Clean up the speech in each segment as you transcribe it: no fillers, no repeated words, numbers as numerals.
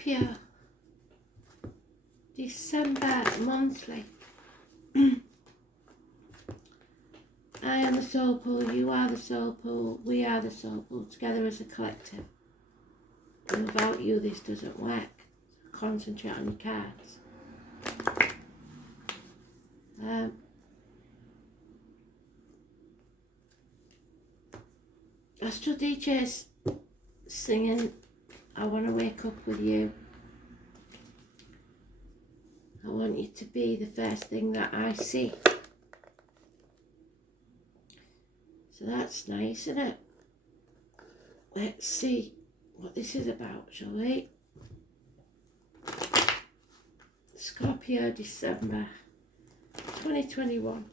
Scorpio, December monthly. I am the soul pool, you are the soul pool, we are the soul pool, together as a collective. And without you this doesn't work. So concentrate on your cards. Astral DJ's singing I Want to Wake Up With You. I want you to be the first thing that I see. So that's nice, isn't it? Let's see what this is about, shall we? Scorpio, December 2021.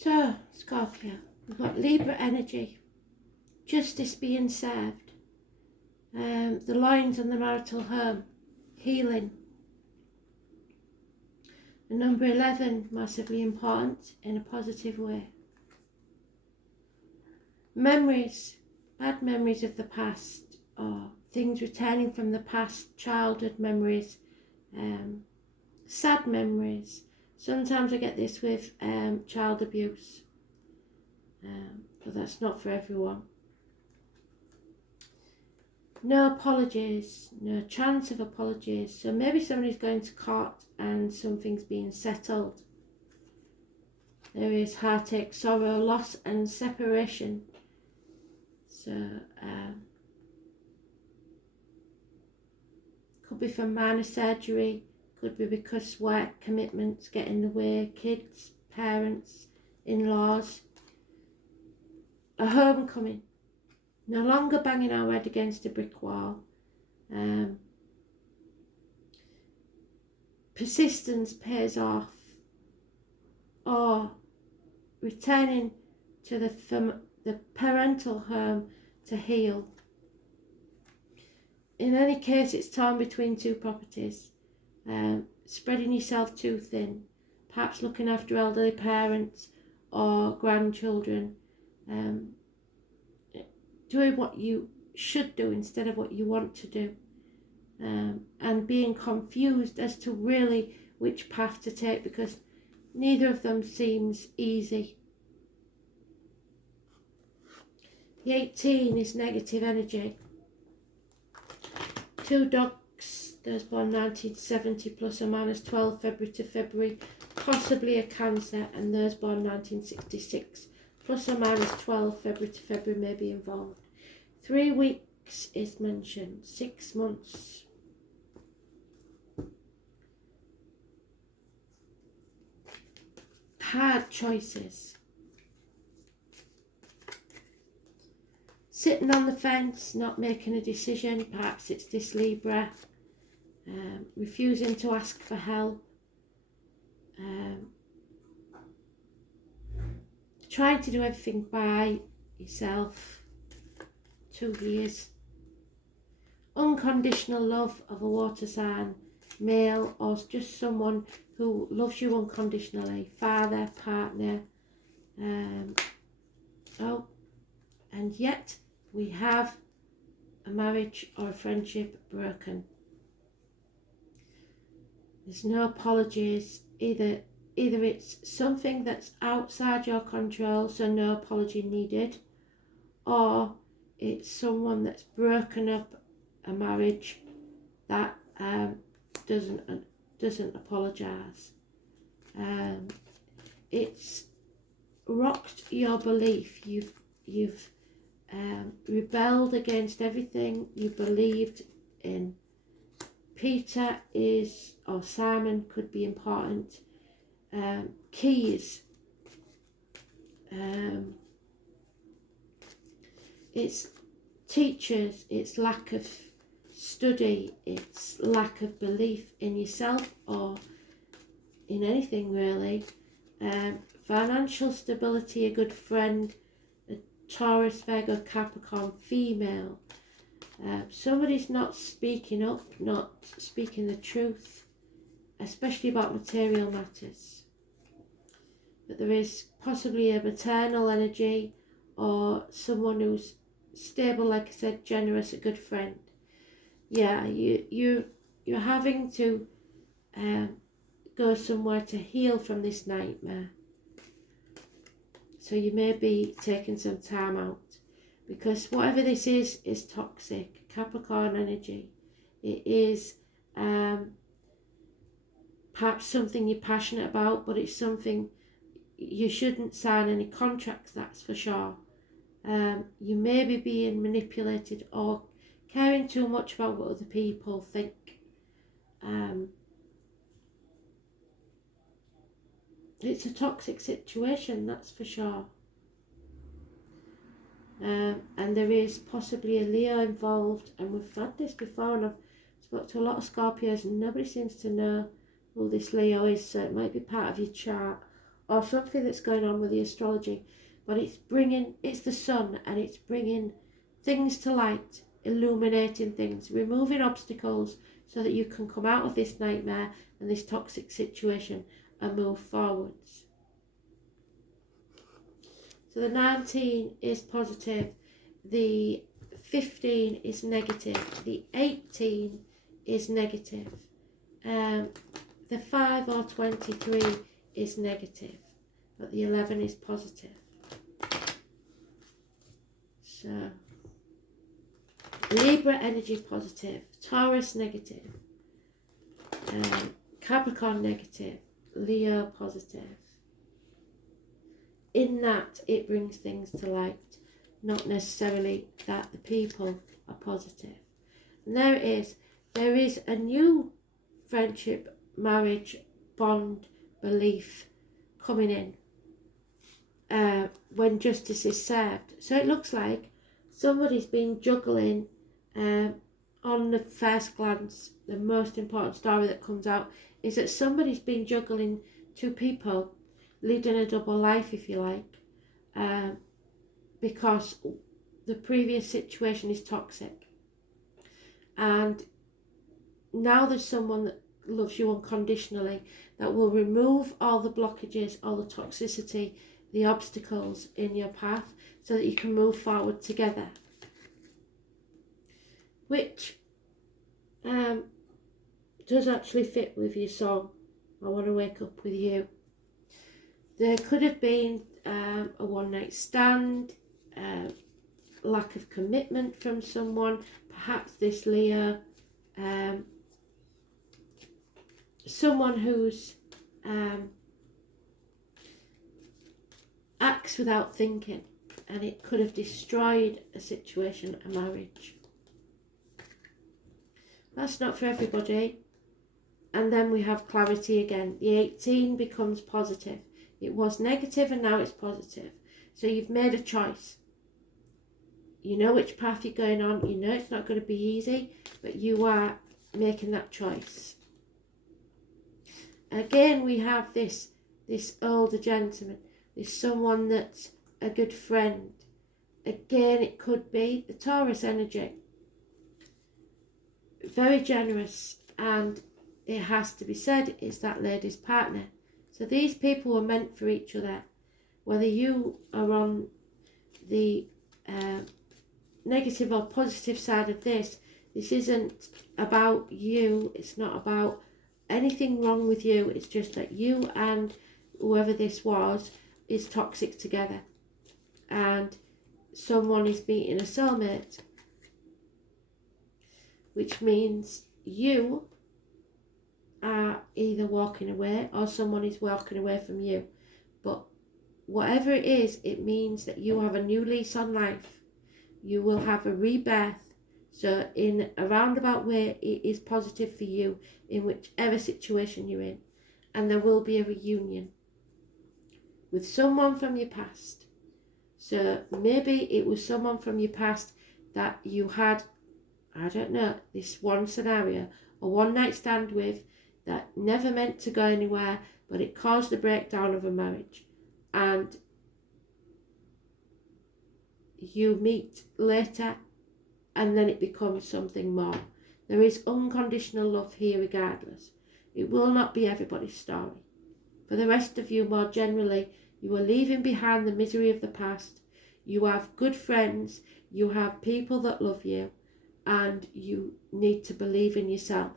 So, Scorpio, we've got Libra energy, justice being served, the lines on the marital home, healing. The number 11, massively important in a positive way. Memories, bad memories of the past, or things returning from the past, childhood memories, sad memories. Sometimes I get this with child abuse, but that's not for everyone. No apologies, no chance of apologies. So maybe somebody's going to court and something's being settled. There is heartache, sorrow, loss and separation. So could be from minor surgery. Could be because work commitments get in the way, kids, parents, in-laws. A homecoming. No longer banging our head against a brick wall. Persistence pays off. Or returning to the parental home to heal. In any case, it's torn between two properties. Spreading yourself too thin, perhaps looking after elderly parents or grandchildren, doing what you should do instead of what you want to do, and being confused as to really which path to take because neither of them seems easy. The 18 is negative energy. Two dogs. Those born 1970 plus or minus 12 February to February, possibly a Cancer, and those born 1966 plus or minus 12 February to February may be involved. 3 weeks is mentioned, 6 months. Hard choices. Sitting on the fence, not making a decision, perhaps it's this Libra. Refusing to ask for help, trying to do everything by yourself. 2 years. Unconditional love of a water sign male, or just someone who loves you unconditionally, father, partner. And yet we have a marriage or a friendship broken. There's no apologies. Either it's something that's outside your control, so no apology needed, or it's someone that's broken up a marriage that doesn't apologise. It's rocked your belief. You've rebelled against everything you believed in. Peter is, or Simon could be important. Keys. It's teachers, it's lack of study, it's lack of belief in yourself or in anything really. Financial stability, a good friend, a Taurus, Virgo, Capricorn, female. Somebody's not speaking up, not speaking the truth, especially about material matters. But there is possibly a maternal energy, or someone who's stable, like I said, generous, a good friend. Yeah, you're having to go somewhere to heal from this nightmare. So you may be taking some time out, because whatever this is toxic. Capricorn energy. It is perhaps something you're passionate about, but it's something you shouldn't sign any contracts, that's for sure. You may be being manipulated or caring too much about what other people think. It's a toxic situation, that's for sure. And there is possibly a Leo involved, and we've had this before, and I've spoke to a lot of Scorpios and nobody seems to know who this Leo is, so it might be part of your chart or something that's going on with the astrology. But it's the sun, and it's bringing things to light, illuminating things, removing obstacles so that you can come out of this nightmare and this toxic situation and move forwards. So the 19 is positive, the 15 is negative, the 18 is negative, the 5 or 23 is negative, but the 11 is positive. So Libra energy positive, Taurus negative, Capricorn negative, Leo positive. In that, it brings things to light, not necessarily that the people are positive. And there it is. There is a new friendship, marriage, bond, belief coming in when justice is served. So it looks like somebody's been juggling on the first glance. The most important story that comes out is that somebody's been juggling two people, leading a double life, if you like, because the previous situation is toxic. And now there's someone that loves you unconditionally, that will remove all the blockages, all the toxicity, the obstacles in your path, so that you can move forward together. Which does actually fit with your song, I Want to Wake Up With You. There could have been a one-night stand, lack of commitment from someone, perhaps this Leo, someone who's acts without thinking, and it could have destroyed a situation, a marriage. That's not for everybody. And then we have clarity again. The 18 becomes positive. It was negative and now it's positive. So you've made a choice. You know which path you're going on. You know it's not going to be easy, but you are making that choice. Again, we have this older gentleman, this someone that's a good friend. Again, it could be the Taurus energy. Very generous, and it has to be said, it's that lady's partner. So these people were meant for each other. Whether you are on the negative or positive side of this isn't about you. It's not about anything wrong with you. It's just that you and whoever this was is toxic together. And someone is meeting a soulmate. Which means you are either walking away or someone is walking away from you. But whatever it is, it means that you have a new lease on life. You will have a rebirth. So in a roundabout way, it is positive for you in whichever situation you're in. And there will be a reunion with someone from your past. So maybe it was someone from your past that you had, I don't know, this one scenario, a one night stand with that never meant to go anywhere, but it caused the breakdown of a marriage. And you meet later and then it becomes something more. There is unconditional love here regardless. It will not be everybody's story. For the rest of you, more generally, you are leaving behind the misery of the past. You have good friends, you have people that love you, and you need to believe in yourself.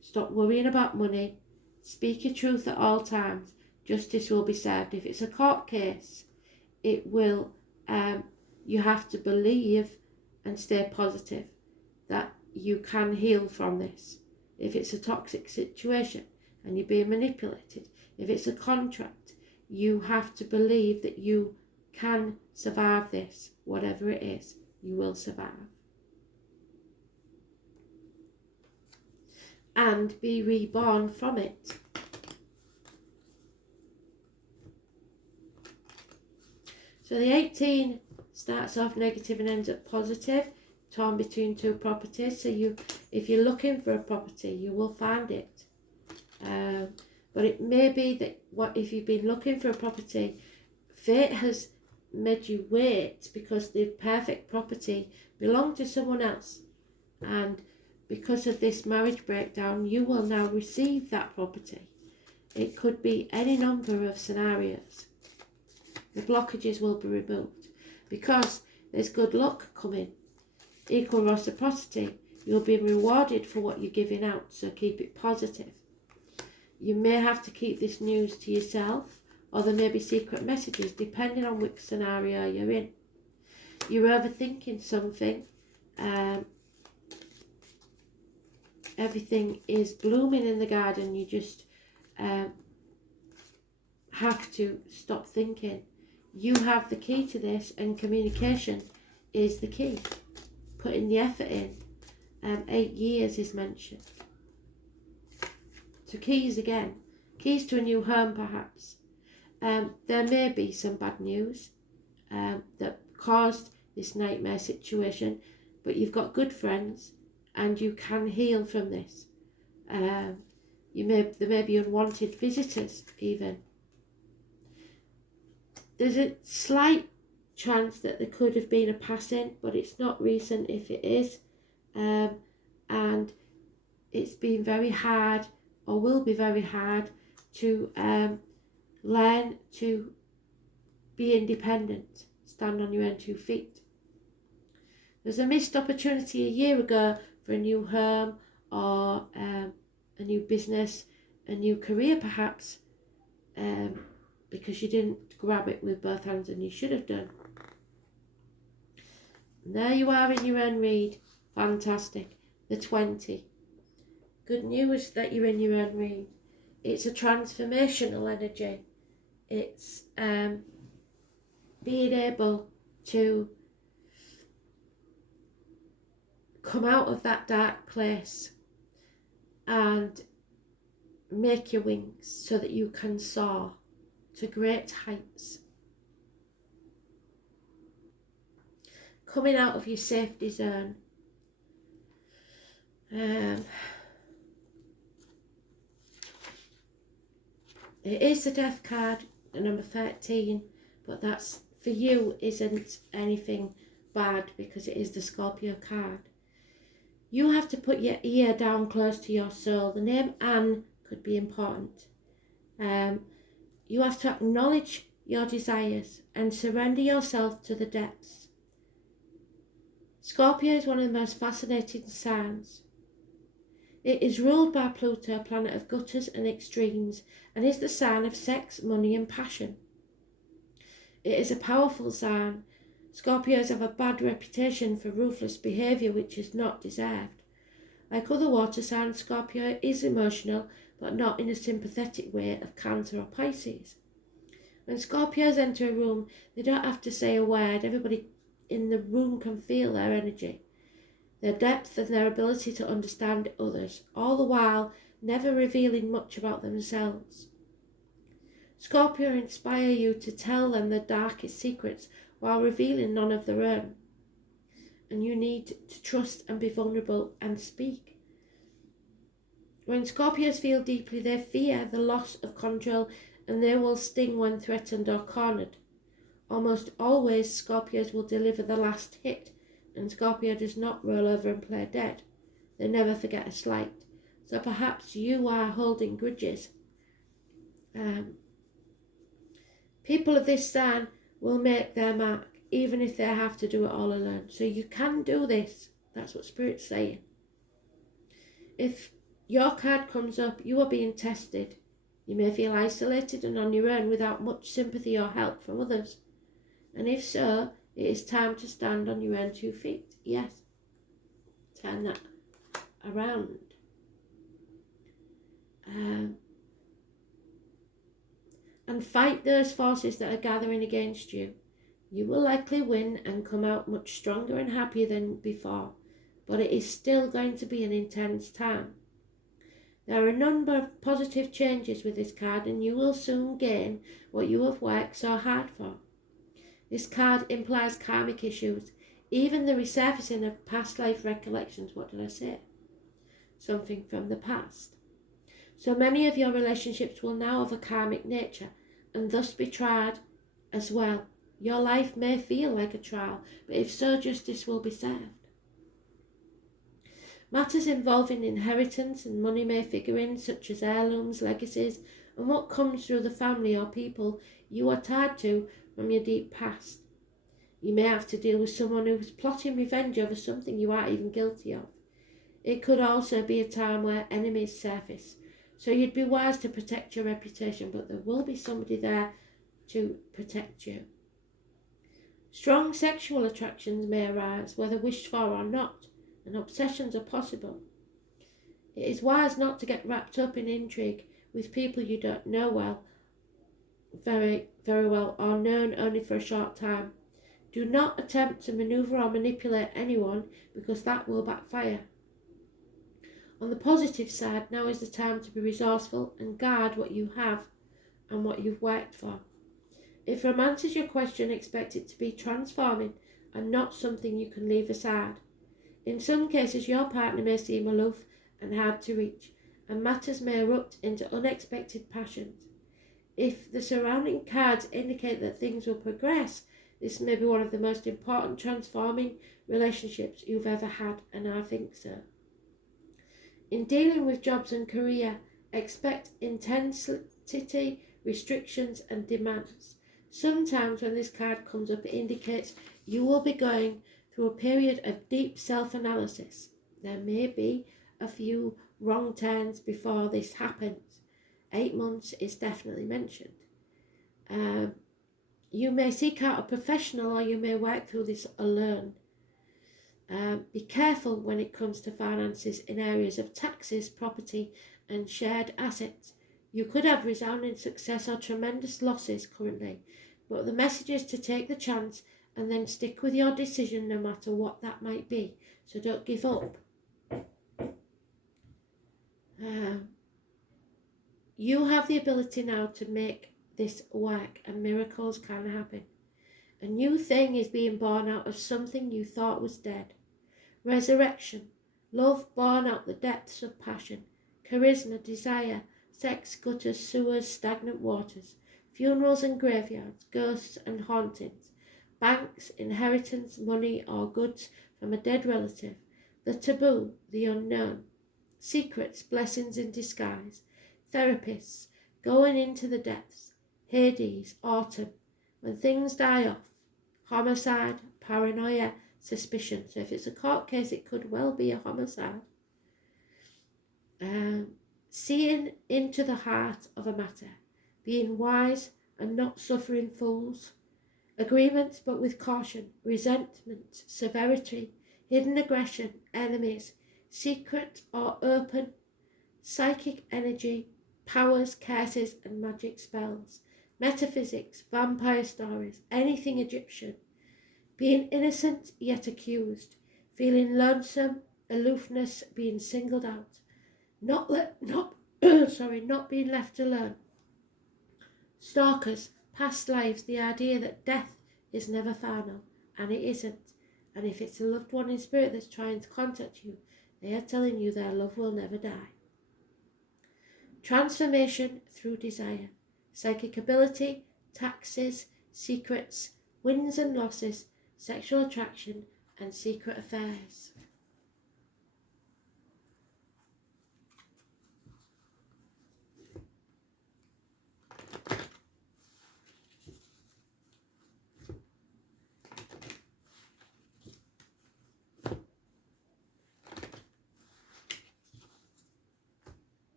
Stop worrying about money. Speak your truth at all times. Justice will be served. If it's a court case, it will, you have to believe and stay positive that you can heal from this. If it's a toxic situation and you're being manipulated, if it's a contract, you have to believe that you can survive this. Whatever it is, you will survive. And be reborn from it. So the 18 starts off negative and ends up positive, torn between two properties. So if you're looking for a property, you will find it. But it may be that if you've been looking for a property, fate has made you wait because the perfect property belonged to someone else. And because of this marriage breakdown, you will now receive that property. It could be any number of scenarios. The blockages will be removed because there's good luck coming. Equal reciprocity. You'll be rewarded for what you're giving out, so keep it positive. You may have to keep this news to yourself, or there may be secret messages depending on which scenario you're in. You're overthinking something. Everything is blooming in the garden. You just have to stop thinking. You have the key to this, and communication is the key. Putting the effort in. 8 years is mentioned. So keys again. Keys to a new home perhaps. There may be some bad news that caused this nightmare situation, but you've got good friends and you can heal from this. There may be unwanted visitors even. There's a slight chance that there could have been a passing, but it's not recent if it is. And it's been very hard, or will be very hard, to learn to be independent, stand on your own 2 feet. There's a missed opportunity a year ago for a new home or a new business, a new career perhaps, because you didn't grab it with both hands and you should have done. And there you are in your own read. Fantastic. The 20. Good news that you're in your own read. It's a transformational energy. It's being able to come out of that dark place and make your wings so that you can soar to great heights. Coming out of your safety zone. It is the Death card, the number 13, but that's for you isn't anything bad because it is the Scorpio card. You have to put your ear down close to your soul. The name Anne could be important. You have to acknowledge your desires and surrender yourself to the depths. Scorpio is one of the most fascinating signs. It is ruled by Pluto, a planet of gutters and extremes, and is the sign of sex, money and passion. It is a powerful sign. Scorpios have a bad reputation for ruthless behaviour which is not deserved. Like other water signs, Scorpio is emotional, but not in a sympathetic way of Cancer or Pisces. When Scorpios enter a room, they don't have to say a word. Everybody in the room can feel their energy, their depth and their ability to understand others, all the while never revealing much about themselves. Scorpio inspire you to tell them the darkest secrets while revealing none of their own. And you need to trust and be vulnerable and speak. When Scorpios feel deeply, they fear the loss of control and they will sting when threatened or cornered. Almost always, Scorpios will deliver the last hit, and Scorpio does not roll over and play dead. They never forget a slight. So perhaps you are holding grudges. People of this sign will make their mark, even if they have to do it all alone. So you can do this. That's what Spirit's saying. If your card comes up, you are being tested. You may feel isolated and on your own without much sympathy or help from others. And if so, it is time to stand on your own 2 feet. Yes. Turn that around. And fight those forces that are gathering against you. You will likely win and come out much stronger and happier than before, but it is still going to be an intense time. There are a number of positive changes with this card, and you will soon gain what you have worked so hard for. This card implies karmic issues, even the resurfacing of past life recollections. What did I say? Something from the past. So many of your relationships will now have a karmic nature and thus be tried as well. Your life may feel like a trial, but if so, justice will be served. Matters involving inheritance and money may figure in, such as heirlooms, legacies, and what comes through the family or people you are tied to from your deep past. You may have to deal with someone who is plotting revenge over something you aren't even guilty of. It could also be a time where enemies surface, so you'd be wise to protect your reputation, but there will be somebody there to protect you. Strong sexual attractions may arise, whether wished for or not, and obsessions are possible. It is wise not to get wrapped up in intrigue with people you don't know very well, or known only for a short time. Do not attempt to maneuver or manipulate anyone, because that will backfire. On the positive side, now is the time to be resourceful and guard what you have and what you've worked for. If romance is your question, expect it to be transforming and not something you can leave aside. In some cases, your partner may seem aloof and hard to reach, and matters may erupt into unexpected passions. If the surrounding cards indicate that things will progress, this may be one of the most important transforming relationships you've ever had, and I think so. In dealing with jobs and career, expect intensity, restrictions and demands. Sometimes when this card comes up, it indicates you will be going through a period of deep self-analysis. There may be a few wrong turns before this happens. 8 months is definitely mentioned. You may seek out a professional, or you may work through this alone. Be careful when it comes to finances in areas of taxes, property and shared assets. You could have resounding success or tremendous losses currently, but the message is to take the chance and then stick with your decision no matter what that might be. So don't give up. You have the ability now to make this work, and miracles can happen. A new thing is being born out of something you thought was dead. Resurrection, love born out the depths of passion, charisma, desire, sex, gutters, sewers, stagnant waters, funerals and graveyards, ghosts and hauntings, banks, inheritance, money or goods from a dead relative, the taboo, the unknown, secrets, blessings in disguise, therapists, going into the depths, Hades, autumn, when things die off, homicide, paranoia, suspicion. So if it's a court case, it could well be a homicide. Seeing into the heart of a matter, being wise and not suffering fools, agreements but with caution, resentment, severity, hidden aggression, enemies, secret or open, psychic energy, powers, curses and magic spells, metaphysics, vampire stories, anything Egyptian, being innocent yet accused, feeling lonesome, aloofness, being singled out, not being left alone. Stalkers, past lives, the idea that death is never final, and it isn't. And if it's a loved one in spirit that's trying to contact you, they are telling you their love will never die. Transformation through desire, psychic ability, taxes, secrets, wins and losses, sexual attraction, and secret affairs.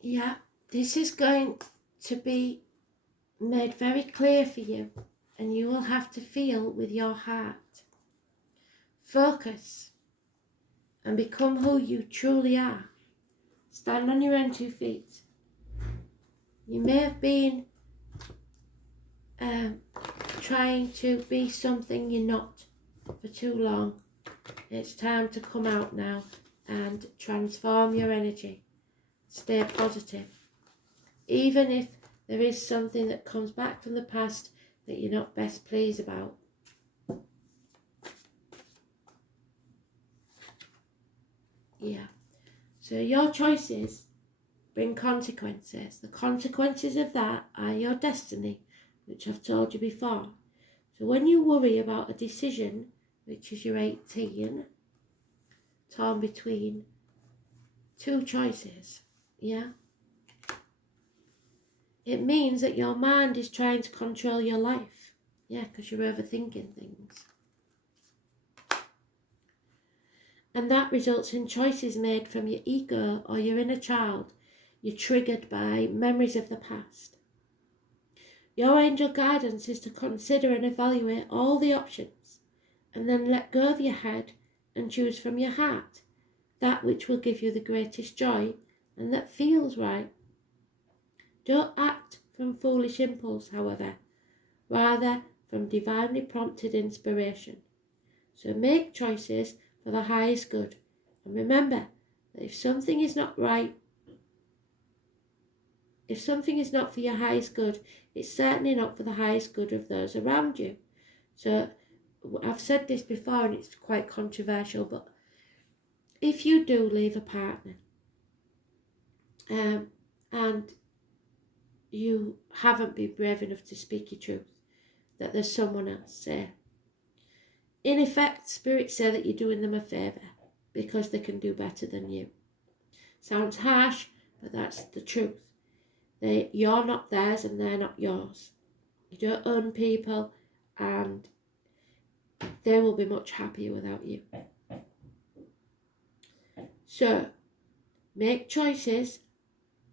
Yeah, this is going to be made very clear for you, and you will have to feel with your heart. Focus and become who you truly are. Stand on your own 2 feet. You may have been trying to be something you're not for too long. It's time to come out now and transform your energy. Stay positive. Even if there is something that comes back from the past that you're not best pleased about. Yeah. So your choices bring consequences. The consequences of that are your destiny, which I've told you before. So when you worry about a decision, which is your 18, torn between 2 choices, yeah, it means that your mind is trying to control your life, yeah, because you're overthinking things. And that results in choices made from your ego or your inner child. You're triggered by memories of the past. Your angel guidance is to consider and evaluate all the options and then let go of your head and choose from your heart that which will give you the greatest joy and that feels right. Don't act from foolish impulse, however, rather from divinely prompted inspiration. So make choices for the highest good. And remember that if something is not right, if something is not for your highest good, it's certainly not for the highest good of those around you. So I've said this before and it's quite controversial, but if you do leave a partner and you haven't been brave enough to speak your truth, that there's someone else there, in effect, spirits say that you're doing them a favour because they can do better than you. Sounds harsh, but that's the truth. You're not theirs and they're not yours. You don't own people and they will be much happier without you. So, make choices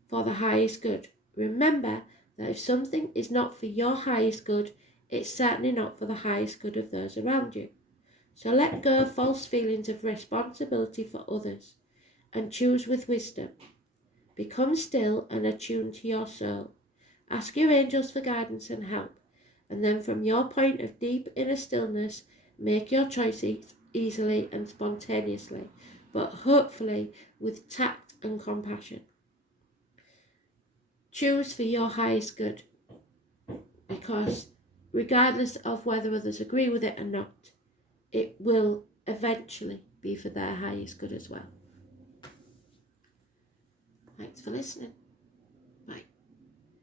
for the highest good. Remember that if something is not for your highest good, it's certainly not for the highest good of those around you. So let go of false feelings of responsibility for others and choose with wisdom. Become still and attuned to your soul. Ask your angels for guidance and help, and then from your point of deep inner stillness, make your choices easily and spontaneously, but hopefully with tact and compassion. Choose for your highest good, because regardless of whether others agree with it or not, it will eventually be for their highest good as well. Thanks for listening.